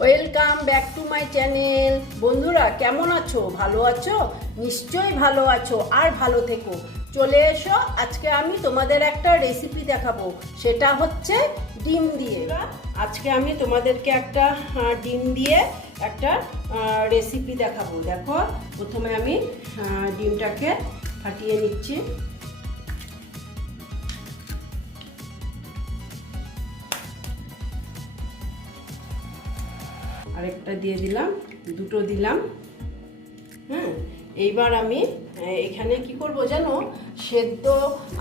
Welcome back to my channel বন্ধুরা, কেমন আছো? ভালো আছো? নিশ্চয়ই ভালো আছো আর ভালো থেকো। চলে এসো, আজকে আমি তোমাদের একটা রেসিপি দেখাবো। সেটা হচ্ছে ডিম দিয়ে। আজকে আমি তোমাদেরকে একটা ডিম দিয়ে একটা রেসিপি দেখাবো। দেখো, প্রথমে আমি ডিমটাকে ফাটিয়ে নিচ্ছি। আরেকটা দিয়ে দিলাম, দুটো দিলাম। হ্যাঁ এইবার আমি এখানে কি করব জানো? সেদ্ধ,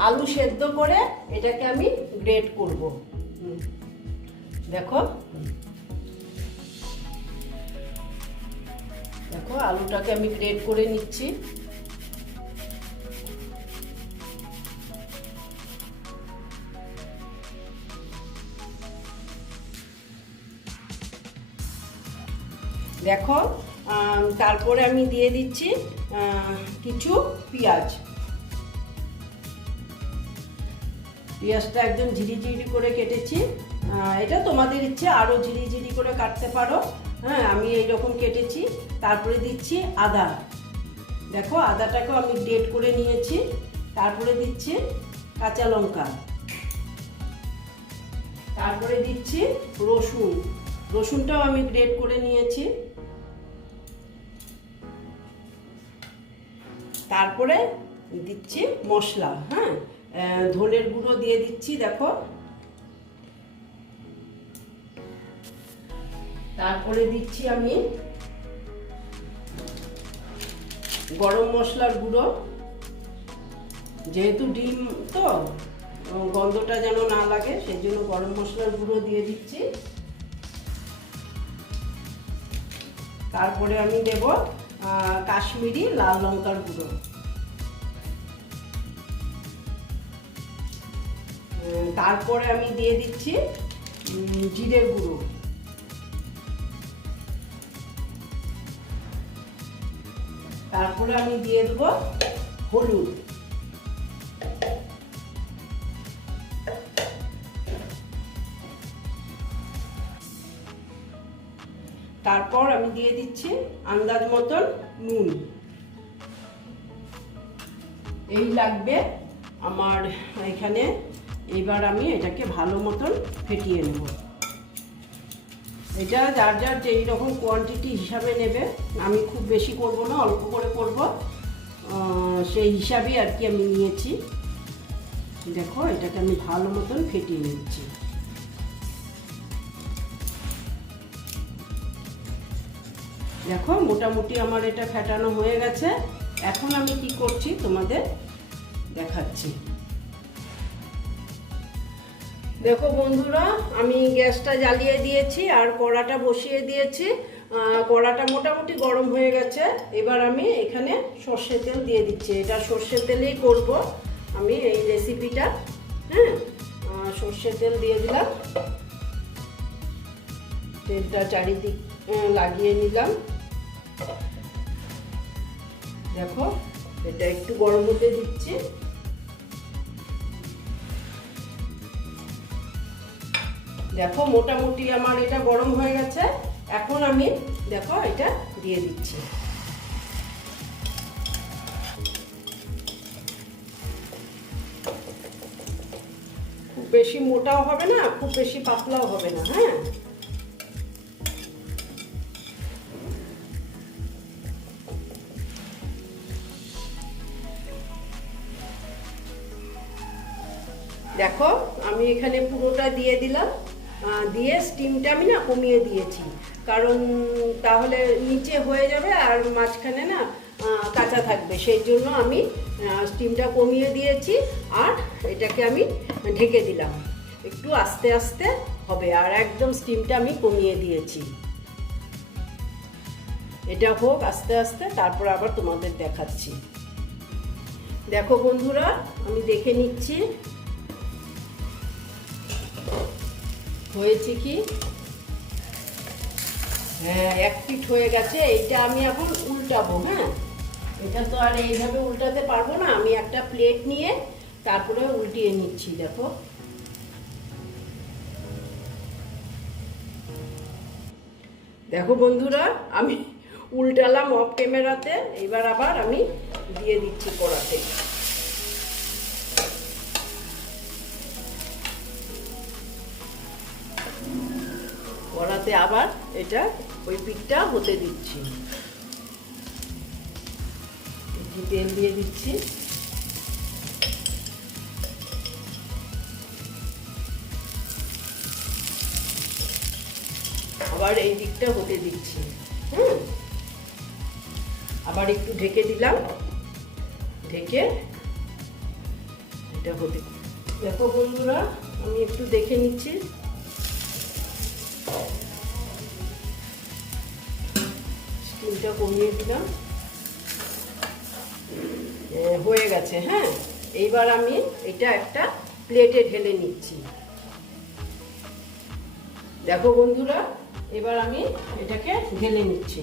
আলু সেদ্ধ করে এটাকে আমি গ্রেড করব। দেখো। দেখো, আলুটাকে আমি গ্রেড করে নিচ্ছি। দেখো তারপরে আমি দিয়ে দিচ্ছি কিছু পেঁয়াজ। পেঁয়াজটা একদম ঝিরিঝিরি করে কেটেছি। এটা তোমাদের ইচ্ছে আরও ঝিরিঝিরি করে কাটতে পারো। হ্যাঁ আমি এইরকম কেটেছি। তারপরে দিচ্ছি আদা। দেখো, আদাটাকেও আমি গ্রেট করে নিয়েছি। তারপরে দিচ্ছি কাঁচা লঙ্কা। তারপরে দিচ্ছি রসুন। রসুনটাও আমি গ্রেট করে নিয়েছি। তারপরে দিচ্ছি মশলা হ্যাঁ? ধনের গুঁড়ো দিয়ে দিচ্ছি, দেখো। তারপরে দিচ্ছি আমি গরম মশলার গুঁড়ো। যেহেতু ডিম তো গন্ধটা যেন না লাগে, সেই জন্য গরম মশলার গুঁড়ো দিয়ে দিচ্ছি। তারপরে আমি দেব কাশ্মীরি লাল লঙ্কার গুঁড়ো। তারপরে আমি দিয়ে দিচ্ছি জিরে গুঁড়ো। তারপরে আমি দিয়ে দেবো হলুদ। তারপর আমি দিয়ে দিচ্ছি আন্দাজ মতন নুন। এই লাগবে আমার এখানে। এবার আমি এটাকে ভালো মতন ফেটিয়ে নেব। এটা যার যার যেই রকম কোয়ান্টিটি হিসাবে নেবে, আমি খুব বেশি করব না, অল্প করে করব। সেই হিসাবেই আর কি আমি নিয়েছি। দেখো, এটাকে আমি ভালো মতন ফেটিয়ে নিচ্ছি। দেখো, মোটামুটি আমার এটা ফেটানো হয়ে গেছে। এখন আমি কি করছি তোমাদের দেখাচ্ছি। দেখো বন্ধুরা, আমি গ্যাসটা জ্বালিয়ে দিয়েছি আর কড়াটা বসিয়ে দিয়েছি। কড়াটা মোটামুটি গরম হয়ে গেছে। এবার আমি এখানে সর্ষের তেল দিয়ে দিচ্ছি। এটা সর্ষের তেলেই করব আমি এই রেসিপিটা হ্যাঁ সর্ষের তেল দিয়ে দিলাম। তেলটা চারিদিক লাগিয়ে নিলাম। দেখো, এটা একটু গরম হতে দিচ্ছি। দেখো, মোটামুটি আমার এটা গরম হয়ে গেছে। এখন আমি, দেখো, এটা দিয়ে দিচ্ছি। খুব বেশি মোটাও হবে না, খুব বেশি পাতলাও হবে না হ্যাঁ? দেখো, আমি এখানে পুরোটা দিয়ে দিলাম। দিয়ে স্টিমটা আমি না কমিয়ে দিয়েছি। কারণ তাহলে নিচে হয়ে যাবে আর মাঝখানে না কাঁচা থাকবে। সেই জন্য আমি স্টিমটা কমিয়ে দিয়েছি আর এটাকে আমি ঢেকে দিলাম। একটু আস্তে আস্তে হবে আর একদম স্টিমটা আমি কমিয়ে দিয়েছি। এটা হোক আস্তে আস্তে, তারপর আবার তোমাদের দেখাচ্ছি। দেখো বন্ধুরা, আমি দেখে নিচ্ছি। হয়েছে কি? হ্যাঁ এক পিঠ হয়ে গেছে, এইটা আমি এখন উল্টাবো হ্যাঁ? এটা তো আর এইভাবে উল্টাতে পারব না, আমি একটা প্লেট নিয়ে তারপরে উল্টিয়ে নিচ্ছি, দেখো। দেখো বন্ধুরা, আমি উল্টালাম অফ ক্যামেরাতে এবার আবার আমি দিয়ে দিচ্ছি কড়াতে। কড়াতে আবার এটা ওই পিঠটা হতে দিচ্ছি। তেল দিয়ে দিচ্ছি। আবার এই দিকটা হতে দিচ্ছি। হুম? আবার একটু ঢেকে দিলাম। ঢেকে এটা হতে দেখো বন্ধুরা, আমি একটু দেখে নিচ্ছি। স্টিমটা কমিয়ে দিলাম। হয়ে গেছে হ্যাঁ? এইবার আমি এটা একটা প্লেটে ঢেলে নিচ্ছি। দেখো বন্ধুরা, এবার আমি এটাকে ঢেলে নিচ্ছি।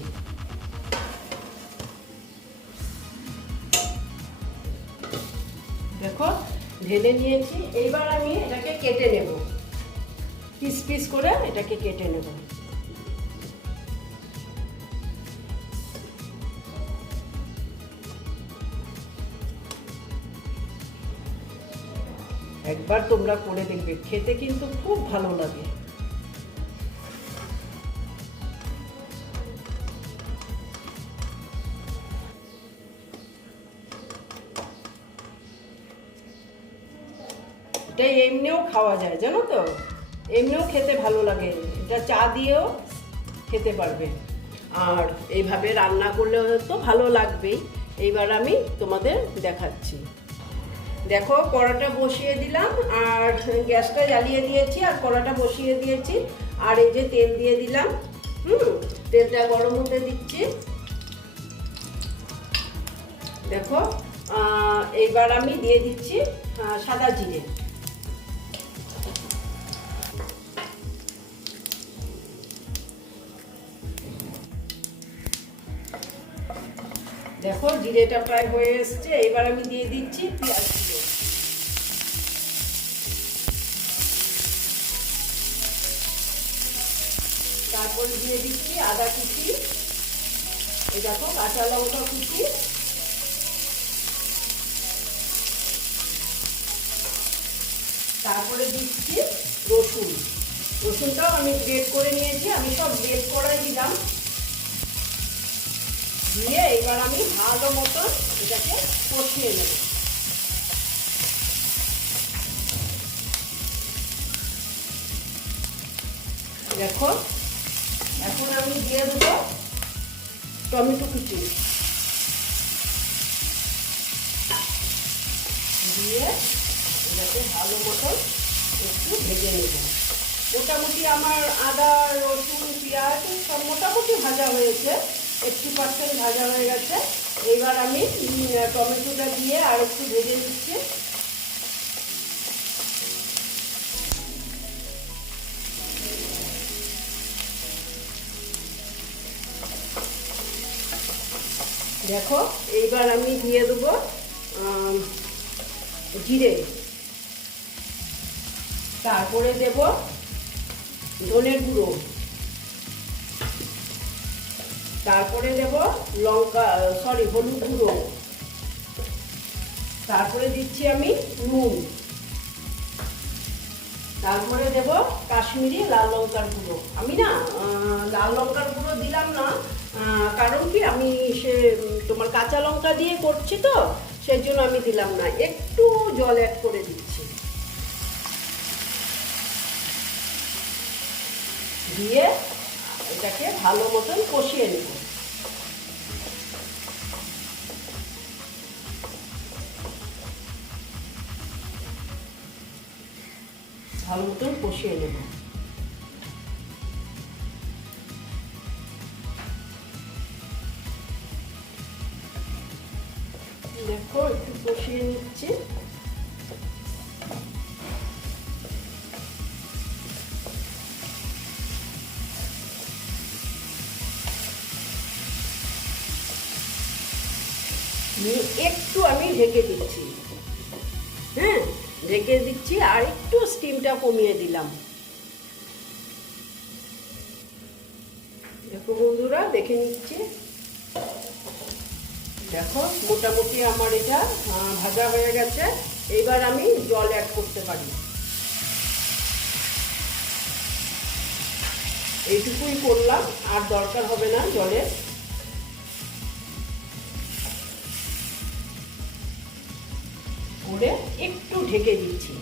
দেখো, ঢেলে নিয়েছি, এইবার আমি এটাকে কেটে নেব। পিস পিস করে এটাকে কেটে নেব। একবার তোমরা করে দেখবে। খেতে কিন্তু খুব ভালো লাগে। এটা এমনিও খাওয়া যায়, জানো তো? এমনিও খেতে ভালো লাগে। এটা চা দিয়েও খেতে পারবে। আর এইভাবে রান্না করলে তো ভালো লাগবেই। এইবার আমি তোমাদের দেখাচ্ছি। দেখো, কড়াটা বসিয়ে দিলাম, আর গ্যাসটা জ্বালিয়ে দিয়েছি, আর কড়াটা বসিয়ে দিয়েছি, আর এই যে তেল দিয়ে দিলাম, হুম, তেলটা গরম হতে দিচ্ছি। দেখো এইবার আমি দিয়ে দিচ্ছি সাদা জিরে। দেখো, জিরেটা প্রায় হয়ে এসছে এবার আমি দিয়ে দিচ্ছি পেঁয়াজ। দিয়ে দিচ্ছি আদা কুচি। এই দেখো, কাঁচা লঙ্কা কুচি। তারপরে দিচ্ছি রসুন। রসুনটাও আমি গ্রেড করে নিয়েছি, আমি সব গ্রেড করাই দিলাম। দিয়ে এবার আমি ভালো মতো এটাকে কষিয়ে নেব। দেখো এখন আমি দিয়ে দেবো টমেটো কুচি। দিয়ে এটাকে ভালো মতো একটু ভেজে নেব। মোটামুটি আমার আদা, রসুন, পেঁয়াজ সব মোটামুটি ভাজা হয়েছে এইটটি পার্সেন্ট ভাজা হয়ে গেছে। এবার আমি টমেটোটা দিয়ে আর একটু ভেজে নিচ্ছি। দেখো, এইবার আমি দিয়ে দেবো জিরে। তারপরে দেব ধনের গুঁড়ো। তারপরে দেব লঙ্কা সরি হলুদ গুঁড়ো। তারপরে দিচ্ছি আমি নুন। তারপরে দেব কাশ্মীরি লাল লঙ্কার গুঁড়ো। আমি না লাল লঙ্কার গুঁড়ো দিলাম না কারণ কি, আমি সে তোমার কাঁচা লঙ্কা দিয়ে করছি তো সেই জন্য আমি দিলাম না, একটু জল অ্যাড করে দিচ্ছি। দিয়ে এটাকে ভালো মতন কষিয়ে নেব। ভালো মতন কষিয়ে নেব। দেখো একটু কষিয়ে নিচ্ছি একটু আমি ঢেকে দিচ্ছি। হ্যাঁ ঢেকে দিচ্ছি আর একটু স্টিমটা কমিয়ে দিলাম। দেখো বন্ধুরা, দেখে নিচ্ছি। দেখো, মোটামুটি আমার এটা ভাজা হয়ে গেছে। এইবার আমি জল অ্যাড করতে পারি। এইটুকুই করলাম, আর দরকার হবে না জলের করে একটু ঢেকে দিচ্ছি।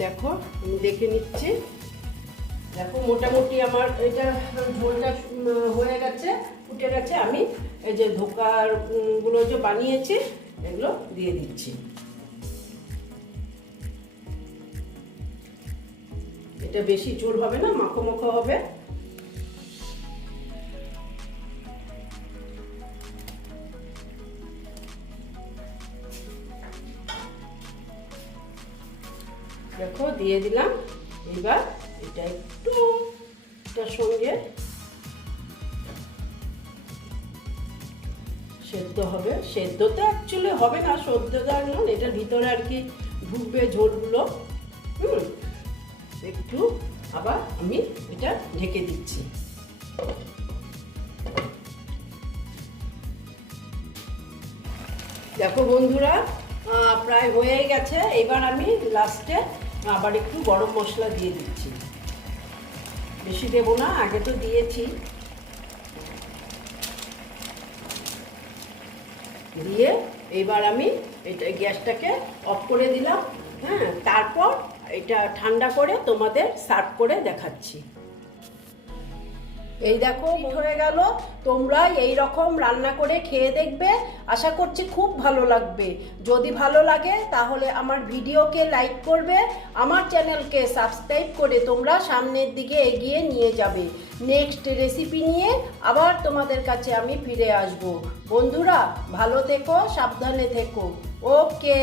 দেখো দেখে নিচ্ছি। দেখো মোটামুটি আমার এটা ঝোলটা হয়ে গেছে ফুটে গেছে। আমি এই যে ধোকার উম, গুলো যে বানিয়েছি এগুলো দিয়ে দিচ্ছি। এটা বেশি ঝোল হবে না মাখো মাখো হবে। দেখো দিয়ে দিলাম। সেদ্ধ হবে। সেদ্ধ তো অ্যাকচুয়ালি হবে না সদ্য দেওয়ার নন এটার ভিতরে আর কি ঢুকবে ঝোলগুলো। হুম, একটু আবার আমি এটা ঢেকে দিচ্ছি। দেখো বন্ধুরা প্রায় হয়ে গেছে। এবার আমি লাস্টে আবার একটু গরম মশলা দিয়ে দিচ্ছি। বেশি দেবো না, আগে তো দিয়েছি। দিয়ে এবার আমি এটা গ্যাসটাকে অফ করে দিলাম হ্যাঁ তারপর এটা ঠান্ডা করে তোমাদের সার্ভ করে দেখাচ্ছি। এই দেখো হয়ে গেল। তোমরা এই রকম রান্না করে খেয়ে দেখবে। আশা করছি খুব ভালো লাগবে। যদি ভালো লাগে, তাহলে আমার ভিডিওকে লাইক করবে, আমার চ্যানেলকে সাবস্ক্রাইব করে তোমরা সামনের দিকে এগিয়ে নিয়ে যাবে। নেক্সট রেসিপি নিয়ে আবার তোমাদের কাছে আমি ফিরে আসব। বন্ধুরা, ভালো থেকো, সাবধানে থেকো। ওকে।